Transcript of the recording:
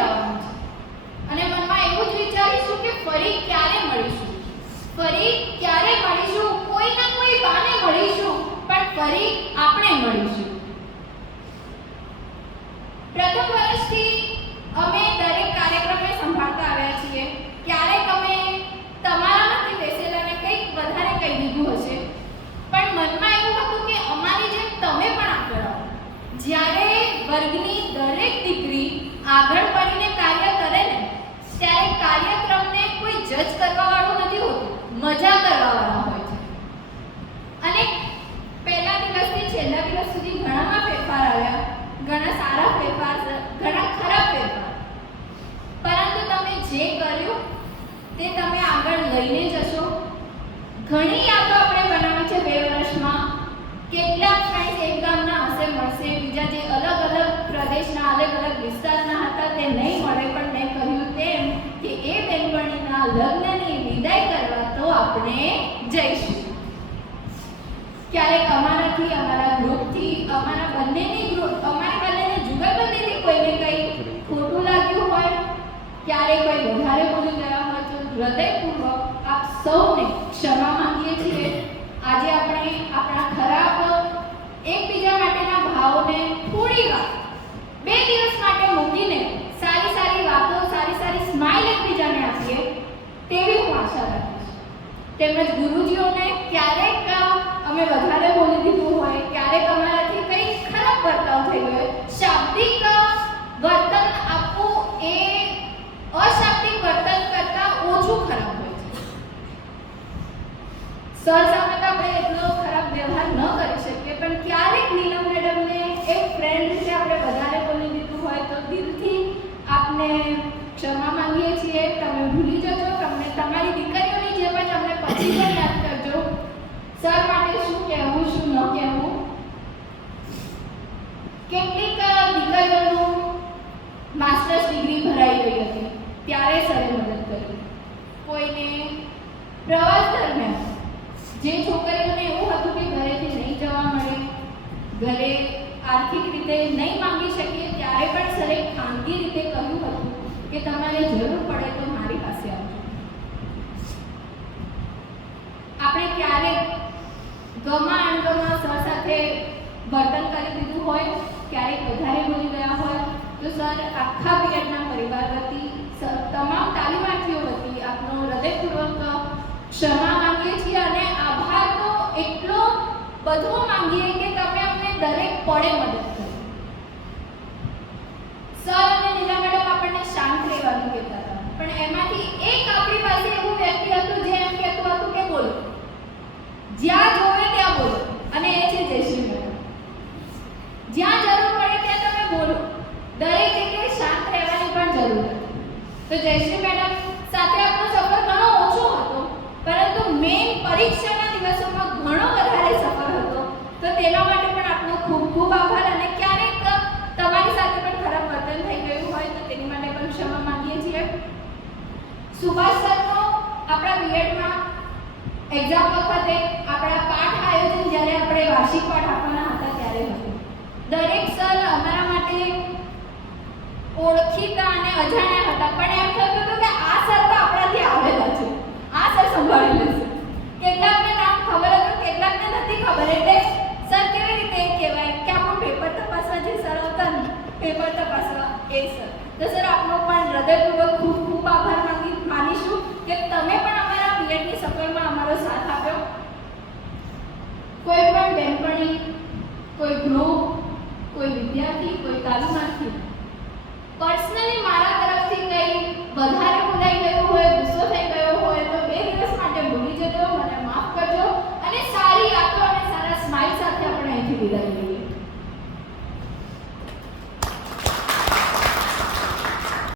જવાનું છે. અને મનમાં એવું જ વિચારીશું કે ફરી ક્યારે મળીશું. ફરી ક્યારે મળીશું, કોઈ ના કોઈ બાને મળીશું, પણ ફરી આપણે મળીશું. પ્રથમ વર્ષથી અમે દરેક કાર્યક્રમને સંભાળતા આવ્યા છીએ. ક્યારેક અમે તમારામાંથી બેસેલાને કંઈક વધારે કહી દીધું હશે. પણ મનમાં એવું હતું કે અમારી જેમ તમે પણ આગળ આવો. જ્યારે વર્ગની દરેક દીકરી આગળ પડીને કાર્ય કરે ને ત્યારે કાર્યક્રમને કોઈ જજ કરવાવાળું નથી હોતું મજા કરવાવાળા હોય છે અને પહેલા દિવસથી છેલ્લા દિવસ સુધી ઘણામાં ફેરફાર આવ્યા ઘણા સારા ફેરફાર ઘણા ખરાબ ફેરફાર પરંતુ તમે જે કર્યું તે તમે આગળ લઈને જશો. ઘણી યાદો આપણે બનાવી છે બે વર્ષમાં. કેટલાક ફ્રેન્ડ્સ એક ગામના હશે, મળશે. બીજા જે અલગ અલગ પ્રદેશના, અલગ અલગ વિસ્તારના હતા, તે નહીં મળે. પણ મેં કહ્યું તેમ કે એ બેનપણીના લગ્નની વિદાય કરવા તો આપણે જઈશું. ક્યારેક અમારાથી, અમારા ગ્રુપથી અમારા બંનેની ગ્રુપ અમારા બંનેની જુગલબંધીથી કોઈને કંઈ ખોટું લાગ્યું હોય ક્યારેક કોઈ વધારે બોલી ગયા હોય તો હૃદયપૂર્વક આપ સૌને ક્ષમા માંગીએ છીએ આજે આપણે આપણા ખરાબ એકબીજા માટેના ભાવોને થોડી વાર બે દિવસ માટે મૂકીને સારી સારી વાતો સારી સારી સ્માઇલ એકબીજાને આપીએ તેવી હું આશા રાખીશ તેમજ ગુરુજીઓને ક્યારેક અમે વધારે બોલી દીધું હોય, ક્યારેક અમારાથી કંઈક ખરાબ વર્તાવ થઈ ગયો શાબ્દિક વર્તન આપવું એ અશાબ્દિક વર્તન કરતાં ઓછું ખરાબ હોય છે. સર સામે તો આપણે એટલો ખરાબ વ્યવહાર ન કરી શકીએ, પણ ક્યારેક નીલમ મેડમને એક ફ્રેન્ડ રીતે આપણે વધારે બોલી દીધું હોય, તો દિલથી આપને ક્ષમા માંગીએ છીએ તમે ભૂલી જજો તમને તમારી દીકરીઓની જેમ જ અમને પછી પણ યાદ કરજો સર માટે શું કહેવું શું ન કહેવું કેટલીક દીકરીઓનું માસ્ટર્સ ડિગ્રી ભરાઈ ગઈ હતી. ત્યારે સરે મદદ કરી. કોઈને પ્રવાસ દરમિયાન જે છોકરીઓને એવું હતું કે ઘરેથી નહીં જવા મળે, ઘરે આર્થિક રીતે નહીં માંગી શકીએ, ત્યારે પણ સરે ખાનગી રીતે કહ્યું હતું કે તમારે જરૂર પડે તો મારી પાસે આવજો. આપણે ક્યારેક ગમા અણગમા સર સાથે વર્તન કરી દીધું હોય? ક્યારેક વધારે બોલી ગયા હોય, તો સર, આખા પીરિયડના પરિવાર વતી તમામ તાલીમાર્થીઓ વતી આપનો હૃદયપૂર્વક ક્ષમા માંગીએ છીએ અને આભાર તો એટલો બધો માંગીએ કે તમે અમને દરેક પડે મદદ કરી. સર અને નીલા મેડમ આપણને શાંત રહેવાનું કહેતા હતા, પણ એમાંથી એક આપણી પાસે એવું વ્યક્તિ હતું જે એમ કહેતું હતું કે બોલો જ્યાં જોવે ત્યાં બોલો અને એ છે જયશ્રી મેડમ જ્યાં જરૂર પડે ત્યાં તમે બોલો દરેક જગ્યાએ શાંત પણ તો જયશ્રી મેડમ, સાથે આપણો સફર ઘણો ઓછો હતો, પરંતુ મેઇન પરીક્ષાના દિવસોમાં ઘણો વધારે સફર હતો. તો તેના માટે પણ આપનો ખૂબ ખૂબ આભાર અને ક્યારેક તમારી સાથે પણ ખરાબ વર્તન થઈ ગયું હોય તો તેની માટે પણ ક્ષમા માંગીએ છીએ. સુભાષ સરનો આપણા બીએડમાં એક્ઝામ વખતે આપણા પાઠ આયોજન જ્યારે આપણે વાર્ષિક પાઠ આપવાના હતું દરેક સર અમારા માટે ઓળખીતા અને અજાણ્યા હતા. પણ એમ થતું હતું કે આ સર તો આપણાથી આવેલા છે. આ સર સંભાળી લેશે કેટલાકને નામ ખબર હતું, કેટલાકને નથી ખબર. એટલે સર કેવી રીતે કહેવાય કે આપણું પેપર તપાસવા જે સર હતા ને, પેપર તપાસવા એ સર. તો સર, આપનો પણ હૃદયપૂર્વક ખૂબ ખૂબ આભાર માંગી માનીશું કે તમે પણ અમારા પીએડની સફળમાં અમારો સાથ આપ્યો. કોઈ પણ બેનપણી, કોઈ ગ્રુપ, કોઈ વિદ્યાર્થી, કોઈ તાલીમાર્થી